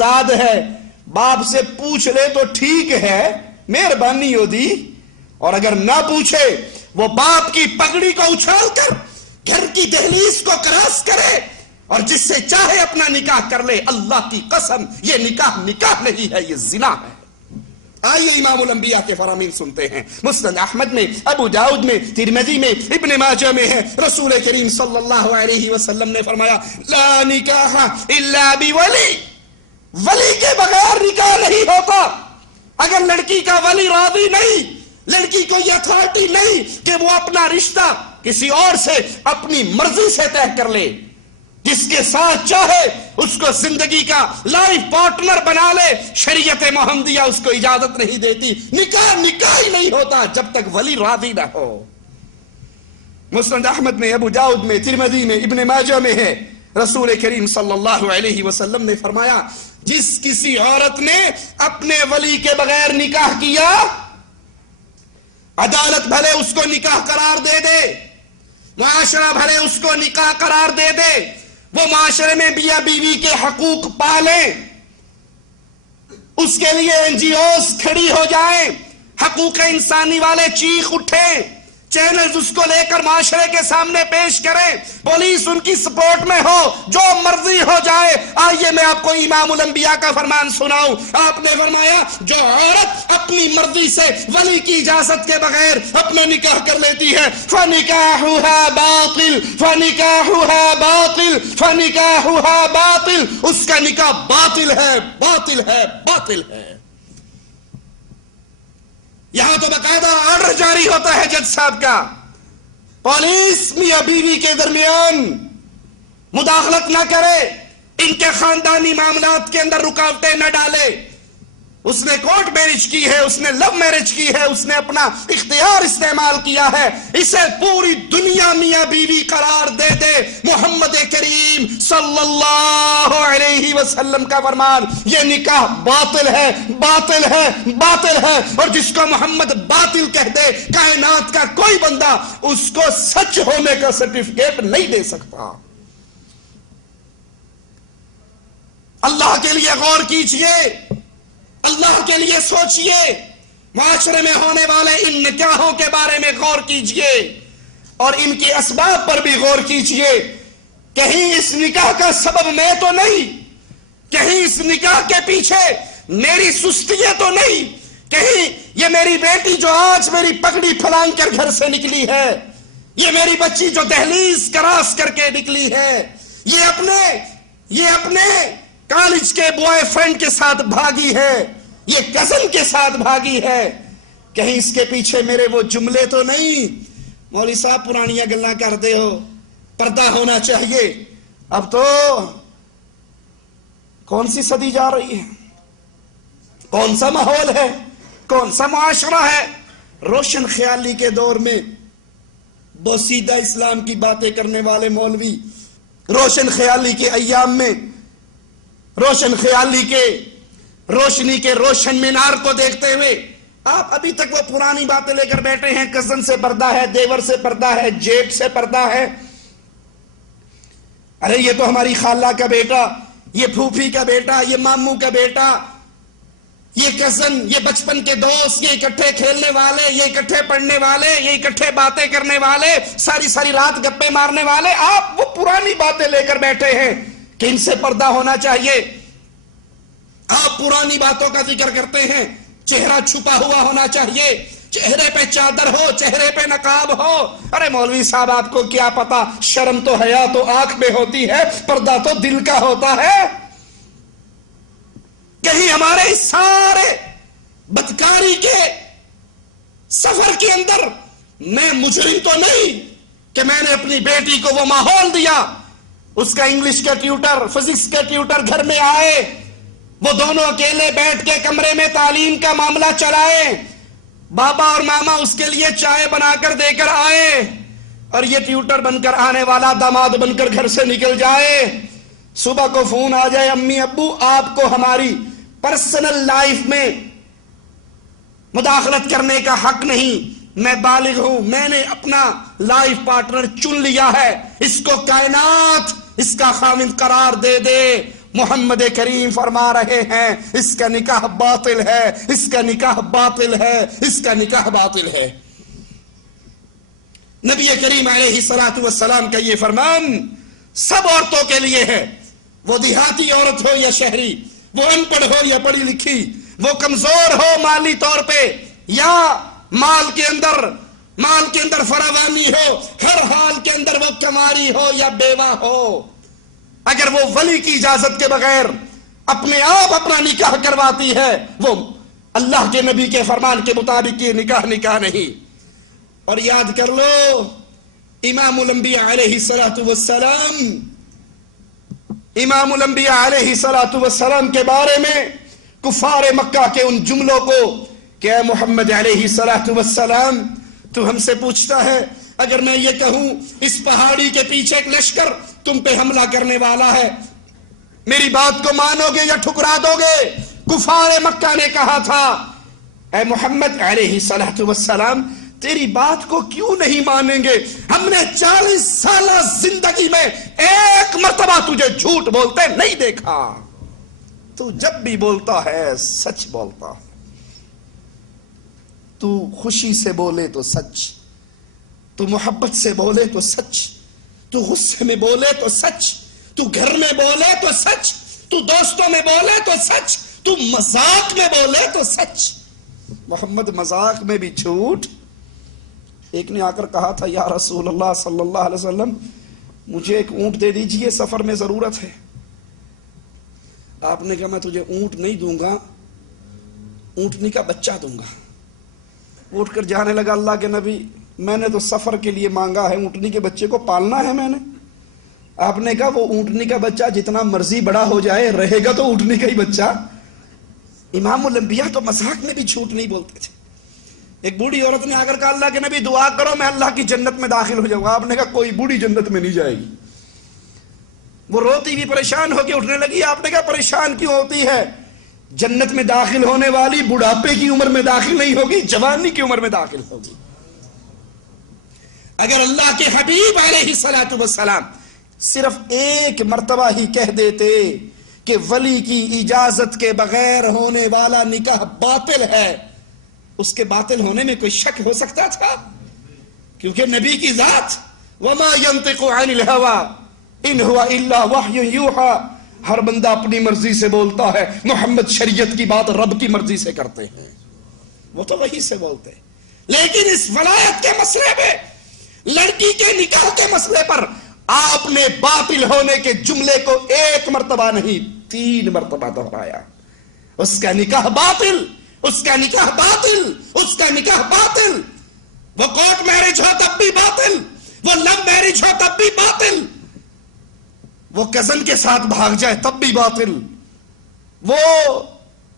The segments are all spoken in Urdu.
زاد ہے، باپ سے پوچھ لے تو ٹھیک ہے، مہربانی ہو دی، اور اگر نہ پوچھے وہ باپ کی پگڑی کو اچھال کر گھر کی دہلیز کو کراس کرے اور جس سے چاہے اپنا نکاح کر لے، اللہ کی قسم یہ نکاح نہیں ہے، یہ زنا ہے۔ آئیے امام الانبیاء کے فرامین سنتے ہیں۔ مسند احمد میں، ابو داؤد میں، ترمذی میں، ابن ماجہ میں ہے، رسول کریم صلی اللہ علیہ وسلم نے فرمایا لا نکاح الا بولی، ولی کے بغیر نکاح نہیں ہوتا۔ اگر لڑکی کا ولی راضی نہیں، لڑکی کو یہ اتھارٹی نہیں کہ وہ اپنا رشتہ کسی اور سے اپنی مرضی سے طے کر لے، جس کے ساتھ چاہے اس کو زندگی کا لائف پارٹنر بنا لے، شریعت محمدیہ اس کو اجازت نہیں دیتی۔ نکاح ہی نہیں ہوتا جب تک ولی راضی نہ ہو۔ مسند احمد میں، ابو داؤد میں، ترمذی میں، ابن ماجہ میں ہے، رسول کریم صلی اللہ علیہ وسلم نے فرمایا جس کسی عورت نے اپنے ولی کے بغیر نکاح کیا، عدالت بھلے اس کو نکاح قرار دے دے، معاشرہ بھلے اس کو نکاح قرار دے دے، وہ معاشرے میں میاں بیوی کے حقوق پالیں، اس کے لیے NGOs کھڑی ہو جائیں، حقوق انسانی والے چیخ اٹھیں، چینلز اس کو لے کر معاشرے کے سامنے پیش کریں، پولیس ان کی سپورٹ میں ہو، جو مرضی ہو جائے۔ آئیے میں آپ کو امام الانبیاء کا فرمان سناؤں۔ آپ نے فرمایا جو عورت اپنی مرضی سے ولی کی اجازت کے بغیر اپنا نکاح کر لیتی ہے فَنِكَاحُهَا بَاطِل فَنِكَاحُهَا بَاطِل فَنِكَاحُهَا بَاطِل، اس کا نکاح باطل ہے، باطل ہے، باطل ہے۔ یہاں تو باقاعدہ آرڈر جاری ہوتا ہے جج صاحب کا، پولیس میاں بیوی کے درمیان مداخلت نہ کرے، ان کے خاندانی معاملات کے اندر رکاوٹیں نہ ڈالے۔ اس نے کورٹ میرج کی ہے، اس نے لو میرج کی ہے، اس نے اپنا اختیار استعمال کیا ہے، اسے پوری دنیا میاں بیوی قرار دے دے۔ محمد کریم صلی اللہ علیہ وسلم کا فرمان، یہ نکاح باطل ہے، باطل ہے، باطل ہے، اور جس کو محمد باطل کہہ دے کائنات کا کوئی بندہ اس کو سچ ہونے کا سرٹیفکیٹ نہیں دے سکتا۔ اللہ کے لیے غور کیجئے، اللہ کے لیے سوچئے، معاشرے میں ہونے والے ان نکاحوں کے بارے میں غور کیجئے اور ان کے اسباب پر بھی غور کیجئے۔ کہیں اس نکاح کا سبب میں تو نہیں، کہیں اس نکاح کے پیچھے میری سستی تو نہیں، کہیں یہ میری بیٹی جو آج میری پگڑی پھلانگ کر گھر سے نکلی ہے، یہ میری بچی جو دہلیز کراس کر کے نکلی ہے، یہ اپنے کالج کے بوائے فرینڈ کے ساتھ بھاگی ہے، یہ کزن کے ساتھ بھاگی ہے، کہیں اس کے پیچھے میرے وہ جملے تو نہیں مولوی صاحب پرانیاں گلاں کر دے ہو، پردہ ہونا چاہیے۔ اب تو کون سی صدی جا رہی ہے، کون سا ماحول ہے، کون سا معاشرہ ہے؟ روشن خیالی کے دور میں بوسیدہ اسلام کی باتیں کرنے والے مولوی، روشن خیالی کے ایام میں روشن خیالی کے روشنی کے روشن مینار کو دیکھتے ہوئے آپ ابھی تک وہ پرانی باتیں لے کر بیٹھے ہیں، کزن سے پردہ ہے، دیور سے پردہ ہے، جیٹ سے پردہ ہے۔ ارے یہ تو ہماری خالہ کا بیٹا، یہ پھوپھی کا بیٹا، یہ ماموں کا بیٹا، یہ کزن، یہ بچپن کے دوست، یہ اکٹھے کھیلنے والے، یہ اکٹھے پڑھنے والے، یہ اکٹھے باتیں کرنے والے، ساری ساری رات گپے مارنے والے، آپ وہ پرانی باتیں لے کر بیٹھے ہیں کہ ان سے پردہ ہونا چاہیے۔ آپ پرانی باتوں کا ذکر کرتے ہیں، چہرہ چھپا ہوا ہونا چاہیے، چہرے پہ چادر ہو، چہرے پہ نقاب ہو۔ ارے مولوی صاحب آپ کو کیا پتا، شرم تو حیا تو آنکھ میں ہوتی ہے، پردہ تو دل کا ہوتا ہے۔ کہیں ہمارے اس سارے بدکاری کے سفر کے اندر میں مجرم تو نہیں کہ میں نے اپنی بیٹی کو وہ ماحول دیا، اس کا انگلش کا ٹیوٹر، فزکس کا ٹیوٹر گھر میں آئے، وہ دونوں اکیلے بیٹھ کے کمرے میں تعلیم کا معاملہ چلائے، بابا اور ماما اس کے لیے چائے بنا کر دے کر آئے، اور یہ ٹیوٹر بن کر آنے والا داماد بن کر گھر سے نکل جائے۔ صبح کو فون آ جائے، امی ابو آپ کو ہماری پرسنل لائف میں مداخلت کرنے کا حق نہیں، میں بالغ ہوں، میں نے اپنا لائف پارٹنر چن لیا ہے، اس کو کائنات اس کا خاوند قرار دے دے۔ محمد کریم فرما رہے ہیں اس کا نکاح باطل ہے، اس کا نکاح باطل ہے، اس کا نکاح باطل ہے۔ نبی کریم علیہ الصلوۃ والسلام کا یہ فرمان سب عورتوں کے لیے ہے، وہ دیہاتی عورت ہو یا شہری، وہ ان پڑھ ہو یا پڑھی لکھی، وہ کمزور ہو مالی طور پہ یا مال کے اندر فراوانی ہو، ہر حال کے اندر وہ کماری ہو یا بیوہ ہو، اگر وہ ولی کی اجازت کے بغیر اپنے آپ اپنا نکاح کرواتی ہے، وہ اللہ کے نبی کے فرمان کے مطابق یہ نکاح نہیں۔ اور یاد کر لو امام الانبیاء علیہ الصلوۃ والسلام، امام الانبیاء علیہ الصلوۃ والسلام کے بارے میں کفار مکہ کے ان جملوں کو کہ اے محمد علیہ الصلوۃ والسلام تو ہم سے پوچھتا ہے اگر میں یہ کہوں اس پہاڑی کے پیچھے ایک لشکر تم پہ حملہ کرنے والا ہے، میری بات کو مانو گے یا ٹھکرا دو گے؟ کفار مکہ نے کہا تھا اے محمد علیہ الصلوۃ والسلام تیری بات کو کیوں نہیں مانیں گے؟ ہم نے 40 سالہ زندگی میں ایک مرتبہ تجھے جھوٹ بولتے نہیں دیکھا، تو جب بھی بولتا ہے سچ بولتا، تو خوشی سے بولے تو سچ، تو محبت سے بولے تو سچ، تو غصے میں بولے تو سچ، تو گھر میں بولے تو سچ، تو دوستوں میں بولے تو سچ، تو مذاق میں بولے تو سچ۔ محمد مذاق میں بھی جھوٹ۔ ایک نے آ کر کہا تھا یا رسول اللہ صلی اللہ علیہ وسلم مجھے ایک اونٹ دے دیجئے، سفر میں ضرورت ہے۔ آپ نے کہا میں تجھے اونٹ نہیں دوں گا، اونٹنی کا بچہ دوں گا۔ اٹھ کر جانے لگا اللہ کے نبی میں نے تو سفر کے لیے مانگا ہے، اونٹنی کے بچے کو پالنا ہے میں نے۔ آپ نے کہا وہ اونٹنی کا بچہ جتنا مرضی بڑا ہو جائے رہے گا تو اونٹنی کا ہی بچہ۔ امام الانبیاء تو مذاق میں بھی جھوٹ نہیں بولتے تھے۔ ایک بوڑھی عورت نے آ کر کہا اللہ کے نبی دعا کرو میں اللہ کی جنت میں داخل ہو جاؤں گا۔ آپ نے کہا کوئی بوڑھی جنت میں نہیں جائے گی۔ وہ روتی بھی پریشان ہو کے اٹھنے لگی۔ آپ نے کہا پریشان کیوں ہوتی ہے؟ جنت میں داخل ہونے والی بڑھاپے کی عمر میں داخل نہیں ہوگی، جوانی کی عمر میں داخل ہوگی۔ اگر اللہ کے حبیب علیہ الصلوۃ والسلام صرف ایک مرتبہ ہی کہہ دیتے کہ ولی کی اجازت کے بغیر ہونے والا نکاح باطل ہے، اس کے باطل ہونے میں کوئی شک ہو سکتا تھا؟ کیونکہ نبی کی ذات وما ينطق عن الهوى ان هو الا وحی یوحى، ہر بندہ اپنی مرضی سے بولتا ہے، محمد شریعت کی بات رب کی مرضی سے کرتے ہیں، وہ تو وحی سے بولتے ہیں۔ لیکن اس ولایت کے مسئلے میں، لڑکی کے نکاح کے مسئلے پر آپ نے باطل ہونے کے جملے کو ایک مرتبہ نہیں 3 مرتبہ دہرایا۔ اس کا نکاح باطل، اس کا نکاح باطل، اس کا نکاح باطل۔ وہ کورٹ میرج ہو تب بھی باطل، وہ لو میرج ہو تب بھی باطل، وہ کزن کے ساتھ بھاگ جائے تب بھی باطل، وہ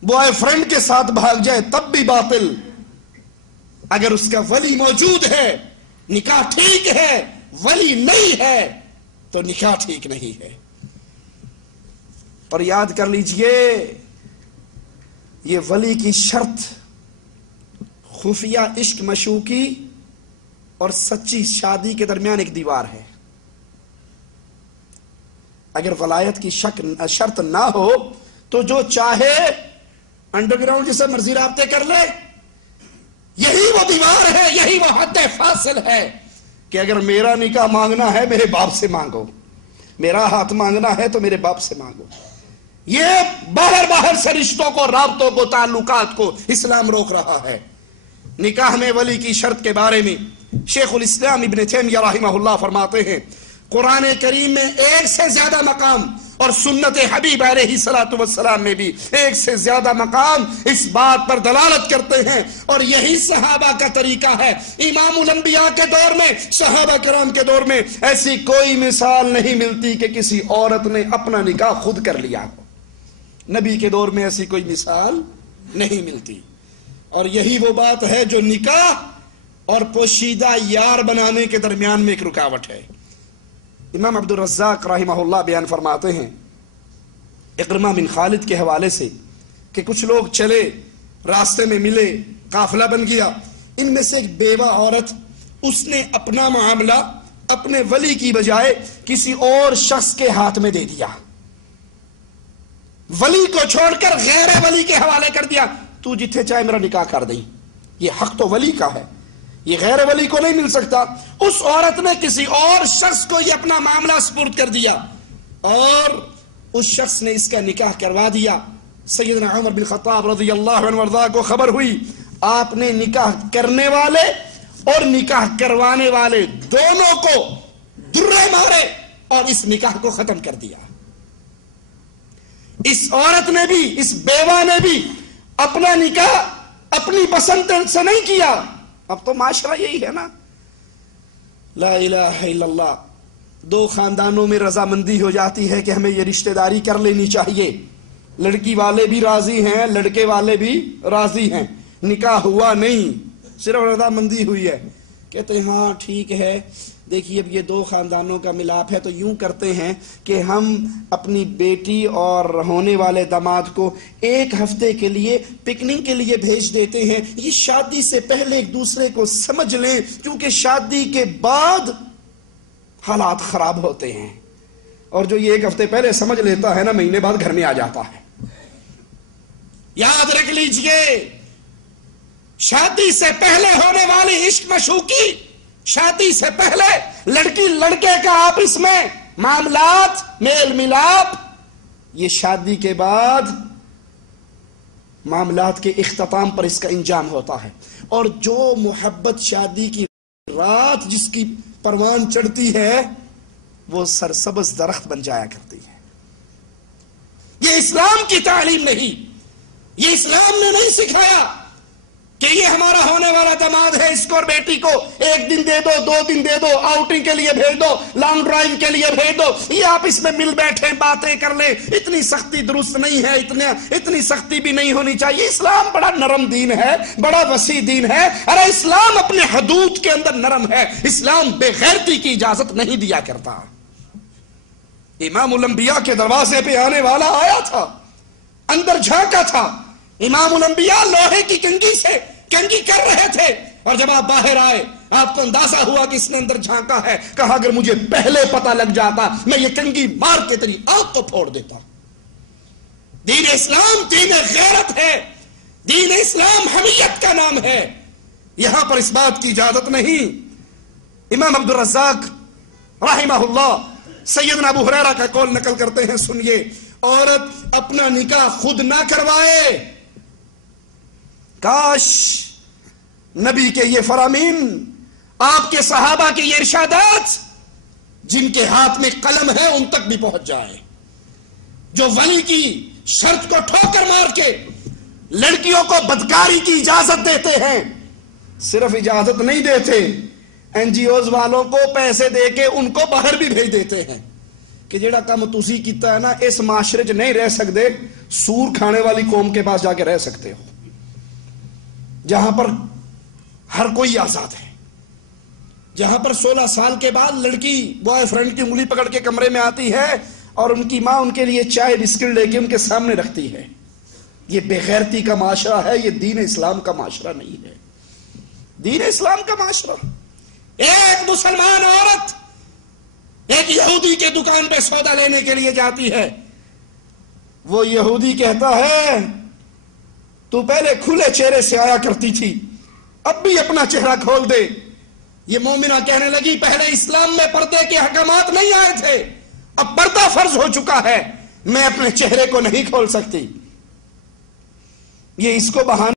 بوائے فرینڈ کے ساتھ بھاگ جائے تب بھی باطل۔ اگر اس کا ولی موجود ہے نکاح ٹھیک ہے، ولی نہیں ہے تو نکاح ٹھیک نہیں ہے۔ اور یاد کر لیجئے یہ ولی کی شرط خفیہ عشق مشوقی اور سچی شادی کے درمیان ایک دیوار ہے۔ اگر ولایت کی شرط نہ ہو تو جو چاہے انڈر گراؤنڈ جسے مرضی رابطے کر لے، یہی وہ دیوار ہے، یہی وہ حد فاصل ہے کہ اگر میرا نکاح مانگنا ہے میرے باپ سے مانگو، میرا ہاتھ مانگنا ہے تو میرے باپ سے مانگو۔ یہ باہر سے رشتوں کو، رابطوں کو، تعلقات کو اسلام روک رہا ہے۔ نکاح میں ولی کی شرط کے بارے میں شیخ الاسلام ابن تیمیہ رحمہ اللہ فرماتے ہیں قرآن کریم میں 1 سے زیادہ مقام اور سنت حبیب علیہ الصلوۃ والسلام میں بھی 1 سے زیادہ مقام اس بات پر دلالت کرتے ہیں، اور یہی صحابہ کا طریقہ ہے۔ امام الانبیاء کے دور میں، صحابہ کرام کے دور میں ایسی کوئی مثال نہیں ملتی کہ کسی عورت نے اپنا نکاح خود کر لیا ہو۔ نبی کے دور میں ایسی کوئی مثال نہیں ملتی، اور یہی وہ بات ہے جو نکاح اور پوشیدہ یار بنانے کے درمیان میں ایک رکاوٹ ہے۔ امام عبد الرزاق رحمہ اللہ بیان فرماتے ہیں اکرمہ بن خالد کے حوالے سے کہ کچھ لوگ چلے، راستے میں ملے، قافلہ بن گیا، ان میں سے ایک بیوہ عورت، اس نے اپنا معاملہ اپنے ولی کی بجائے کسی اور شخص کے ہاتھ میں دے دیا۔ ولی کو چھوڑ کر غیر ولی کے حوالے کر دیا، تو جتھے چاہے میرا نکاح کر دیں، یہ حق تو ولی کا ہے، یہ غیر ولی کو نہیں مل سکتا۔ اس عورت نے کسی اور شخص کو یہ اپنا معاملہ سپرد کر دیا اور اس شخص نے اس کا نکاح کروا دیا۔ سیدنا عمر بن خطاب رضی اللہ عنہ وارضاہ کو خبر ہوئی، آپ نے نکاح کرنے والے اور نکاح کروانے والے دونوں کو درے مارے اور اس نکاح کو ختم کر دیا۔ اس عورت نے بھی، اس بیوہ نے بھی اپنا نکاح اپنی پسند سے نہیں کیا۔ اب تو معاشرہ یہی ہے نا، لا الہ الا اللہ، دو خاندانوں میں رضامندی ہو جاتی ہے کہ ہمیں یہ رشتہ داری کر لینی چاہیے، لڑکی والے بھی راضی ہیں، لڑکے والے بھی راضی ہیں، نکاح ہوا نہیں، صرف رضامندی ہوئی ہے، کہتے ہیں ہاں ٹھیک ہے، دیکھیے اب یہ دو خاندانوں کا ملاپ ہے تو یوں کرتے ہیں کہ ہم اپنی بیٹی اور ہونے والے داماد کو ایک ہفتے کے لیے پکنک کے لیے بھیج دیتے ہیں، یہ شادی سے پہلے ایک دوسرے کو سمجھ لیں، کیونکہ شادی کے بعد حالات خراب ہوتے ہیں، اور جو یہ ایک ہفتے پہلے سمجھ لیتا ہے نا، مہینے بعد گھر میں آ جاتا ہے۔ یاد رکھ لیجئے، شادی سے پہلے ہونے والی عشق مشوقی، شادی سے پہلے لڑکی لڑکے کا آپس میں معاملات، میل ملاپ، یہ شادی کے بعد معاملات کے اختتام پر اس کا انجام ہوتا ہے۔ اور جو محبت شادی کی رات جس کی پروان چڑھتی ہے وہ سرسبز درخت بن جایا کرتی ہے۔ یہ اسلام کی تعلیم نہیں، یہ اسلام نے نہیں سکھایا کہ یہ ہمارا ہونے والا داماد ہے، اس کو اور بیٹی کو ایک دن دے دو، 2 دن دے دو، آؤٹنگ کے لیے بھیج دو، لانگ ڈرائیو کے لیے بھیج دو، یہ آپ اس میں مل بیٹھیں باتیں کر لیں۔ اتنی سختی درست نہیں ہے، اتنی سختی بھی نہیں ہونی چاہیے۔ اسلام بڑا نرم دین ہے، بڑا وسیع دین ہے۔ ارے اسلام اپنے حدود کے اندر نرم ہے، اسلام بے غیرتی کی اجازت نہیں دیا کرتا۔ امام الانبیاء کے دروازے پہ آنے والا آیا تھا، اندر جھانکا تھا، امام الانبیاء لوہے کی کنگھی سے کنگھی کر رہے تھے، اور جب آپ باہر آئے آپ کو اندازہ ہوا کہ اس نے اندر جھانکا ہے، کہا اگر مجھے پہلے پتہ لگ جاتا میں یہ کنگھی مار کے تیری آنکھ کو پھوڑ دیتا۔ دین اسلام دین غیرت ہے، دین اسلام حمیت کا نام ہے، یہاں پر اس بات کی اجازت نہیں۔ امام عبد الرزاق رحمہ اللہ سیدنا ابو ہریرہ کا قول نقل کرتے ہیں، سنیے، عورت اپنا نکاح خود نہ کروائے، کاش نبی کے یہ فرامین، آپ کے صحابہ کے یہ ارشادات جن کے ہاتھ میں قلم ہے ان تک بھی پہنچ جائے، جو ولی کی شرط کو ٹھوکر مار کے لڑکیوں کو بدکاری کی اجازت دیتے ہیں، صرف اجازت نہیں دیتے، این جی اوز والوں کو پیسے دے کے ان کو باہر بھی بھیج دیتے ہیں کہ جیڑا کام تسی کیتا ہے نا اس معاشرے چ نہیں رہ سکتے، سور کھانے والی قوم کے پاس جا کے رہ سکتے ہو، جہاں پر ہر کوئی آزاد ہے، جہاں پر 16 سال کے بعد لڑکی بوائے فرینڈ کی انگلی پکڑ کے کمرے میں آتی ہے اور ان کی ماں ان کے لیے چائے بسکٹ لے کے ان کے سامنے رکھتی ہے۔ یہ بے غیرتی کا معاشرہ ہے، یہ دین اسلام کا معاشرہ نہیں ہے۔ دین اسلام کا معاشرہ، ایک مسلمان عورت ایک یہودی کے دکان پہ سودا لینے کے لیے جاتی ہے، وہ یہودی کہتا ہے تو پہلے کھلے چہرے سے آیا کرتی تھی، اب بھی اپنا چہرہ کھول دے۔ یہ مومنہ کہنے لگی پہلے اسلام میں پردے کے احکامات نہیں آئے تھے، اب پردہ فرض ہو چکا ہے، میں اپنے چہرے کو نہیں کھول سکتی۔ یہ اس کو بہانے